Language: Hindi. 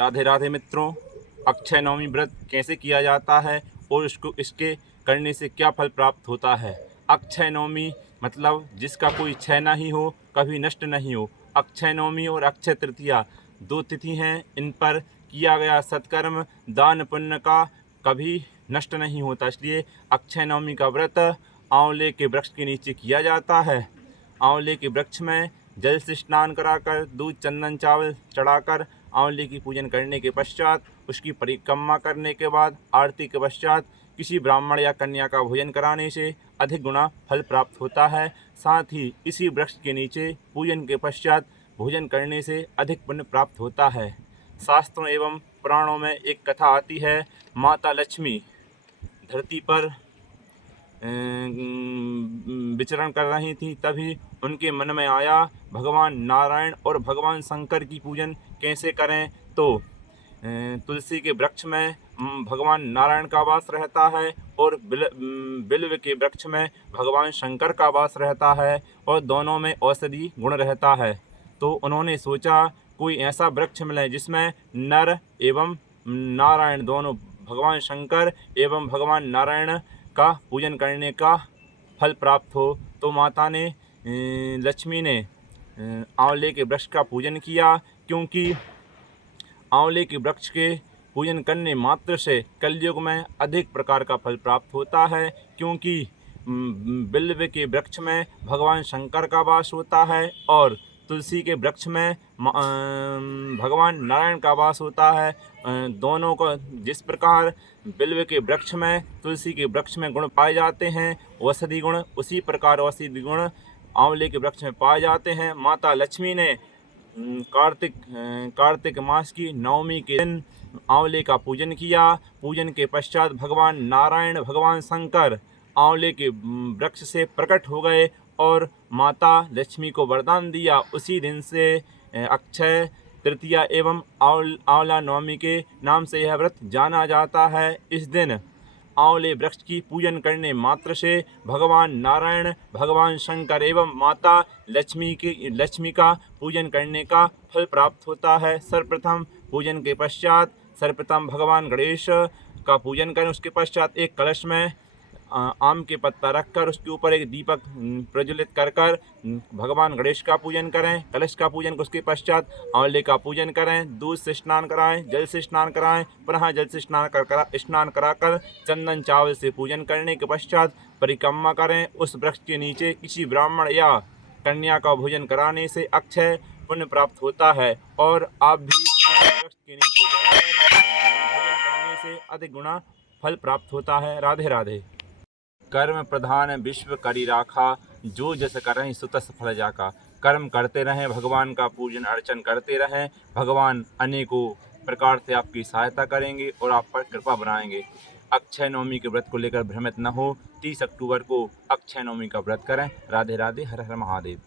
राधे राधे मित्रों, अक्षय नवमी व्रत कैसे किया जाता है और इसके करने से क्या फल प्राप्त होता है। अक्षय नवमी मतलब जिसका कोई क्षय नहीं हो, कभी नष्ट नहीं हो। अक्षय नवमी और अक्षय तृतीया दो तिथि हैं, इन पर किया गया सत्कर्म दान पुण्य का कभी नष्ट नहीं होता। इसलिए अक्षय नवमी का व्रत आंवले के वृक्ष के नीचे किया जाता है। आंवले के वृक्ष में जल से स्नान कराकर दूध चंदन चावल चढ़ाकर आंवले की पूजन करने के पश्चात उसकी परिक्रमा करने के बाद आरती के पश्चात किसी ब्राह्मण या कन्या का भोजन कराने से अधिक गुना फल प्राप्त होता है। साथ ही इसी वृक्ष के नीचे पूजन के पश्चात भोजन करने से अधिक पुण्य प्राप्त होता है। शास्त्रों एवं पुराणों में एक कथा आती है। माता लक्ष्मी धरती पर विचरण कर रही थी, तभी उनके मन में आया भगवान नारायण और भगवान शंकर की पूजन कैसे करें। तो तुलसी के वृक्ष में भगवान नारायण का वास रहता है और बिल्व के वृक्ष में भगवान शंकर का वास रहता है और दोनों में औषधि गुण रहता है। तो उन्होंने सोचा कोई ऐसा वृक्ष मिले जिसमें नर एवं नारायण दोनों भगवान शंकर एवं भगवान नारायण का पूजन करने का फल प्राप्त हो। तो माता ने लक्ष्मी ने आंवले के वृक्ष का पूजन किया, क्योंकि आंवले के वृक्ष के पूजन करने मात्र से कलयुग में अधिक प्रकार का फल प्राप्त होता है। क्योंकि बिल्व के वृक्ष में भगवान शंकर का वास होता है और तुलसी के वृक्ष में भगवान नारायण का वास होता है। दोनों को जिस प्रकार बिल्व के वृक्ष में तुलसी के वृक्ष में गुण पाए जाते हैं औषधि गुण, उसी प्रकार औषधि गुण आंवले के वृक्ष में पाए जाते हैं। माता लक्ष्मी ने कार्तिक मास की नवमी के दिन आंवले का पूजन किया। पूजन के पश्चात भगवान नारायण भगवान शंकर आंवले के वृक्ष से प्रकट हो गए और माता लक्ष्मी को वरदान दिया। उसी दिन से अक्षय तृतीया एवं आंवला नवमी के नाम से यह व्रत जाना जाता है। इस दिन आंवले वृक्ष की पूजन करने मात्र से भगवान नारायण भगवान शंकर एवं माता लक्ष्मी का पूजन करने का फल प्राप्त होता है। सर्वप्रथम पूजन के पश्चात सर्वप्रथम भगवान गणेश का पूजन करें। उसके पश्चात एक कलश में आम के पत्ता रखकर उसके ऊपर एक दीपक प्रज्वलित कर भगवान गणेश का पूजन करें। कलश का पूजन उसके पश्चात आंवले का पूजन करें। दूध से स्नान कराएं, जल से स्नान कराएं, पुनः जल से स्नान कराकर चंदन चावल से पूजन करने के पश्चात परिक्रमा करें। उस वृक्ष के नीचे किसी ब्राह्मण या कन्या का भोजन कराने से अक्षय पुण्य प्राप्त होता है और आप भी वृक्ष के नीचे भोजन करने से अधिक गुना फल प्राप्त होता है। राधे राधे। कर्म प्रधान विश्व करी राखा, जो जस करहि सो तस फल जाका। कर्म करते रहें, भगवान का पूजन अर्चन करते रहें, भगवान अनेकों प्रकार से आपकी सहायता करेंगे और आप पर कृपा बनाएंगे। अक्षय नवमी के व्रत को लेकर भ्रमित न हो। 30 अक्टूबर को अक्षय नवमी का व्रत करें। राधे राधे। हर हर महादेव।